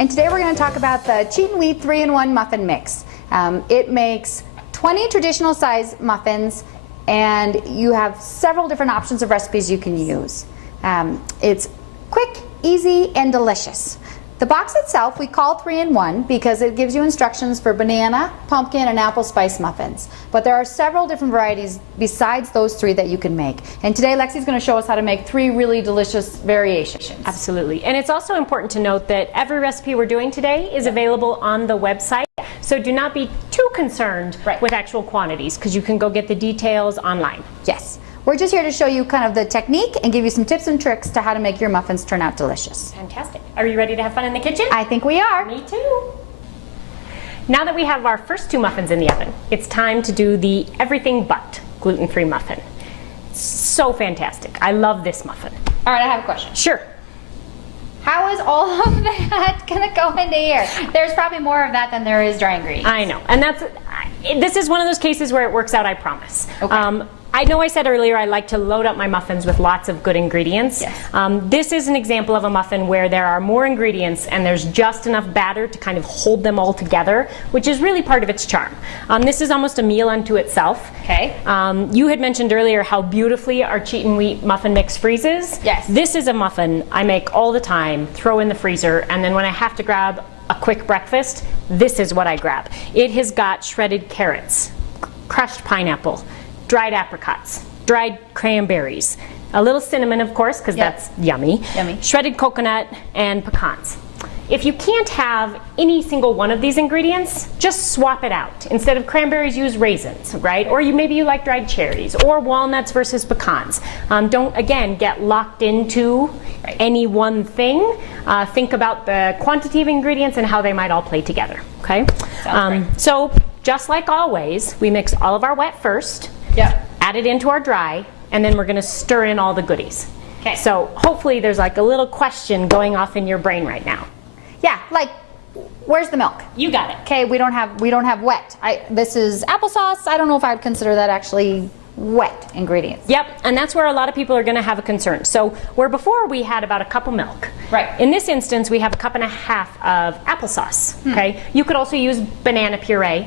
And today we're going to talk about the Cheatin Wheat 3-in-1 muffin mix. It makes 20 traditional size muffins, and you have several different options of recipes you can use. It's quick, easy, and delicious. The box itself we call 3-in-1 because it gives you instructions for banana, pumpkin, and apple spice muffins. But there are several different varieties besides those three that you can make. And today Lexi's going to show us how to make 3 really delicious variations. Absolutely. And it's also important to note that every recipe we're doing today is available on the website. So do not be too concerned with actual quantities, because you can go get the details online. Yes. We're just here to show you kind of the technique and give you some tips and tricks to how to make your muffins turn out delicious. Fantastic. Are you ready to have fun in the kitchen? I think we are. Me too. Now that we have our first 2 muffins in the oven, it's time to do the Everything But gluten-free muffin. So fantastic. I love this muffin. All right, I have a question. Sure. How is all of that going to go into here? There's probably more of that than there is dry ingredients. I know. And this is one of those cases where it works out, I promise. Okay. I know I said earlier I like to load up my muffins with lots of good ingredients. Yes. This is an example of a muffin where there are more ingredients and there's just enough batter to kind of hold them all together, which is really part of its charm. This is almost a meal unto itself. Okay. You had mentioned earlier how beautifully our Cheatin Wheat muffin mix freezes. Yes. This is a muffin I make all the time, throw in the freezer, and then when I have to grab a quick breakfast, this is what I grab. It has got shredded carrots, crushed pineapple, dried apricots, dried cranberries, a little cinnamon, of course, because that's yummy, shredded coconut, and pecans. If you can't have any single one of these ingredients, just swap it out. Instead of cranberries, use raisins, right? Or maybe you like dried cherries, or walnuts versus pecans. Don't, again, get locked into any one thing. Think about the quantity of ingredients and how they might all play together, okay? So, just like always, we mix all of our wet first. Add it into our dry, and then we're going to stir in all the goodies. Okay. So hopefully there's like a little question going off in your brain right now. Yeah, like, where's the milk? You got it. Okay, we don't have wet. This is applesauce. I don't know if I would consider that actually wet ingredients. Yep, and that's where a lot of people are going to have a concern. So where before we had about a cup of milk. Right. In this instance, we have a cup and a half of applesauce. Okay. You could also use banana puree.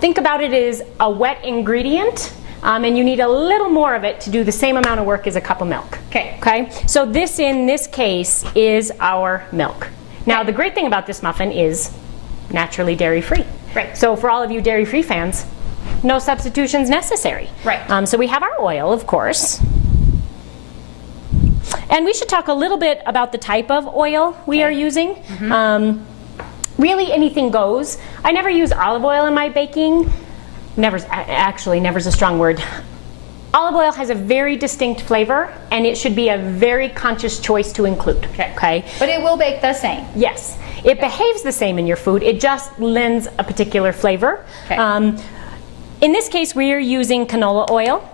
Think about it as a wet ingredient. And you need a little more of it to do the same amount of work as a cup of milk. Okay. So this, in this case, is our milk. Now, the great thing about this muffin is naturally dairy-free. Right. So for all of you dairy-free fans, no substitutions necessary. Right. So we have our oil, of course. And we should talk a little bit about the type of oil we are using. Really, anything goes. I never use olive oil in my baking. Never's a strong word. Olive oil has a very distinct flavor, and it should be a very conscious choice to include. Okay. But it will bake the same. Yes. It behaves the same in your food. It just lends a particular flavor. In this case, we are using canola oil.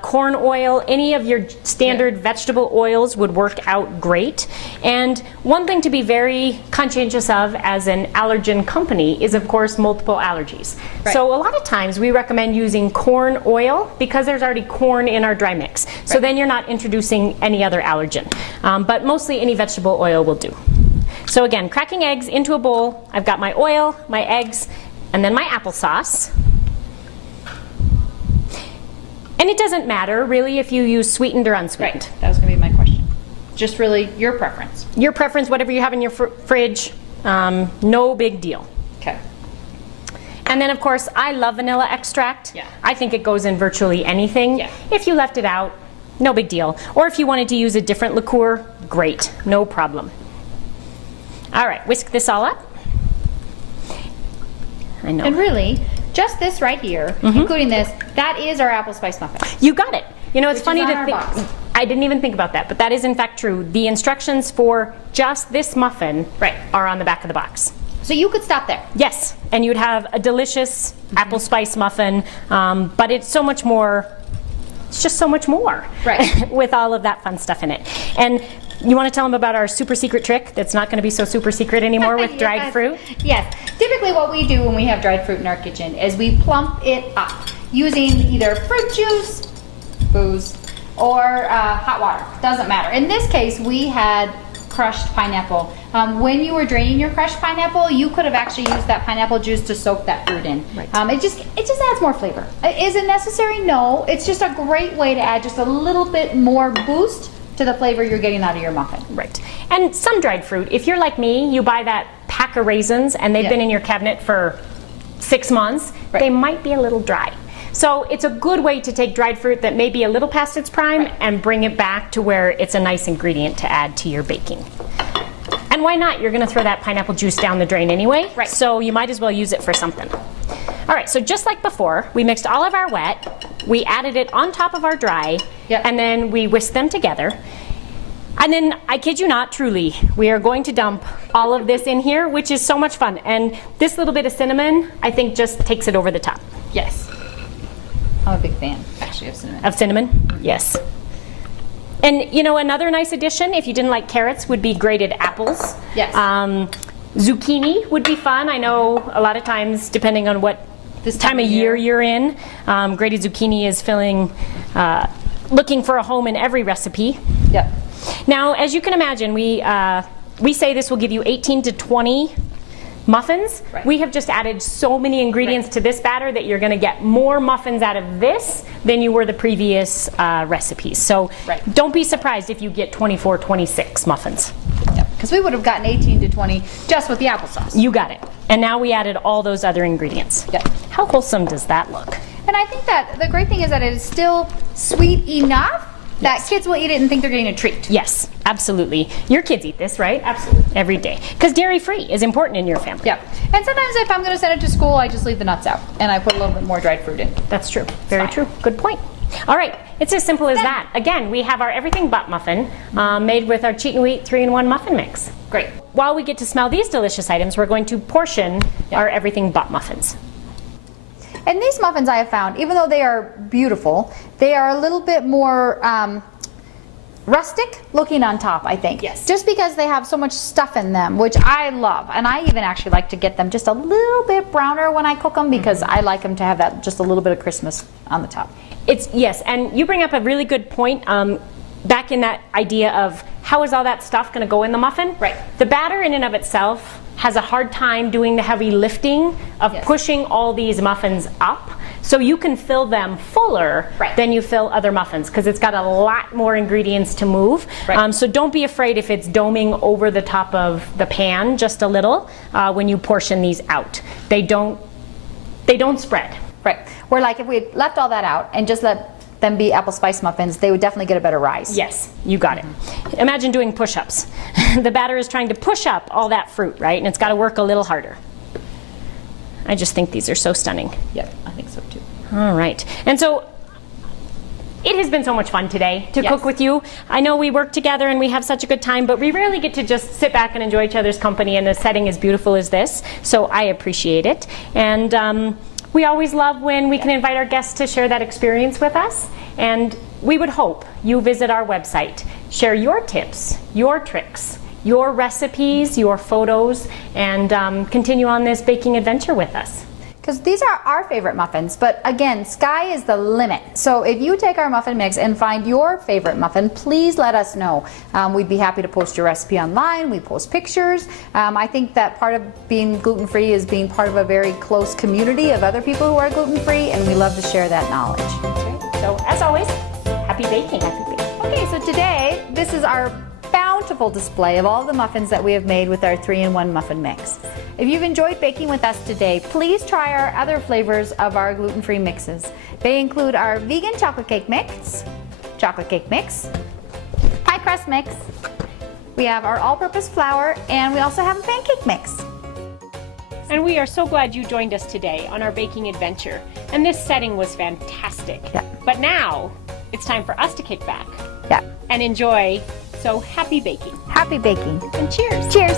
Corn oil, any of your standard vegetable oils would work out great. And one thing to be very conscientious of as an allergen company is, of course, multiple allergies. So a lot of times we recommend using corn oil because there's already corn in our dry mix. So then you're not introducing any other allergen. But mostly any vegetable oil will do. So again, cracking eggs into a bowl. I've got my oil, my eggs, and then my applesauce. And it doesn't matter, really, if you use sweetened or unsweetened. Right. That was going to be my question. Just really your preference. Your preference, whatever you have in your fridge, no big deal. Okay. And then, of course, I love vanilla extract. I think it goes in virtually anything. If you left it out, no big deal. Or if you wanted to use a different liqueur, great, no problem. All right, whisk this all up. I know. And really, just this right here, including this, that is our apple spice muffin. You got it. You know, it's funny to think. Box. I didn't even think about that, but that is in fact true. The instructions for just this muffin are on the back of the box. So you could stop there. Yes, and you'd have a delicious apple spice muffin, but it's so much more. It's just so much more with all of that fun stuff in it. And you want to tell them about our super secret trick that's not going to be so super secret anymore with dried fruit? Yes. Typically what we do when we have dried fruit in our kitchen is we plump it up using either fruit juice, booze, or hot water. Doesn't matter. In this case, we had crushed pineapple. When you were draining your crushed pineapple, you could have actually used that pineapple juice to soak that fruit in. Right. It just adds more flavor. Is it necessary? No. It's just a great way to add just a little bit more boost to the flavor you're getting out of your muffin. Right. And some dried fruit, if you're like me, you buy that pack of raisins and they've been in your cabinet for 6 months, they might be a little dry. So it's a good way to take dried fruit that may be a little past its prime and bring it back to where it's a nice ingredient to add to your baking. And why not? You're going to throw that pineapple juice down the drain anyway, so you might as well use it for something. All right, so just like before, we mixed all of our wet, we added it on top of our dry, and then we whisked them together. And then, I kid you not, truly, we are going to dump all of this in here, which is so much fun. And this little bit of cinnamon, I think, just takes it over the top. Yes. I'm a big fan, actually, of cinnamon. Of cinnamon? Yes. And, you know, another nice addition, if you didn't like carrots, would be grated apples. Yes. Zucchini would be fun. I know a lot of times, depending on what this time of year you're in, grated zucchini is looking for a home in every recipe. Yep. Now, as you can imagine, we say this will give you 18 to 20 muffins. We have just added so many ingredients to this batter that you're going to get more muffins out of this than you were the previous recipes. So don't be surprised if you get 24, 26 muffins. Because we would have gotten 18 to 20 just with the applesauce. You got it. And now we added all those other ingredients. How wholesome does that look? And I think that the great thing is that it is still sweet enough that kids will eat it and think they're getting a treat. Yes, absolutely. Your kids eat this, right? Absolutely. Every day. Because dairy-free is important in your family. Yep. And sometimes if I'm going to send it to school, I just leave the nuts out and I put a little bit more dried fruit in. That's true. Very true. Good point. All right. It's as simple as that. Again, we have our Everything But Muffin made with our Cheatin Wheat 3-in-1 muffin mix. Great. While we get to smell these delicious items, we're going to portion our Everything But muffins. And these muffins I have found, even though they are beautiful, they are a little bit more rustic looking on top, I think. Yes. Just because they have so much stuff in them, which I love. And I even actually like to get them just a little bit browner when I cook them because I like them to have that just a little bit of crispness on the top. Yes, and you bring up a really good point. Back in that idea of how is all that stuff going to go in the muffin? Right. The batter in and of itself has a hard time doing the heavy lifting of pushing all these muffins up. So you can fill them fuller than you fill other muffins because it's got a lot more ingredients to move. So don't be afraid if it's doming over the top of the pan just a little when you portion these out. They don't spread. Right. Where like if we had left all that out and just let them be apple spice muffins, they would definitely get a better rise. Yes, you got it. Imagine doing push-ups. The batter is trying to push up all that fruit, right? And it's got to work a little harder. I just think these are so stunning. Yep, I think so too. All right. And so it has been so much fun today to cook with you. I know we work together and we have such a good time, but we rarely get to just sit back and enjoy each other's company in a setting as beautiful as this. So I appreciate it. And we always love when we can invite our guests to share that experience with us. And we would hope you visit our website, share your tips, your tricks, your recipes, your photos, and continue on this baking adventure with us. Because these are our favorite muffins, but again, sky is the limit. So if you take our muffin mix and find your favorite muffin, please let us know. We'd be happy to post your recipe online. We post pictures. I think that part of being gluten-free is being part of a very close community of other people who are gluten-free, and we love to share that knowledge. Okay. So as always, happy baking. Happy baking. Okay, so today, this is our bountiful display of all the muffins that we have made with our 3-in-1 muffin mix. If you've enjoyed baking with us today, please try our other flavors of our gluten-free mixes. They include our vegan chocolate cake mix, pie crust mix, we have our all-purpose flour, and we also have a pancake mix. And we are so glad you joined us today on our baking adventure. And this setting was fantastic. But now, it's time for us to kick back and enjoy. So happy baking. Happy baking. And cheers. Cheers.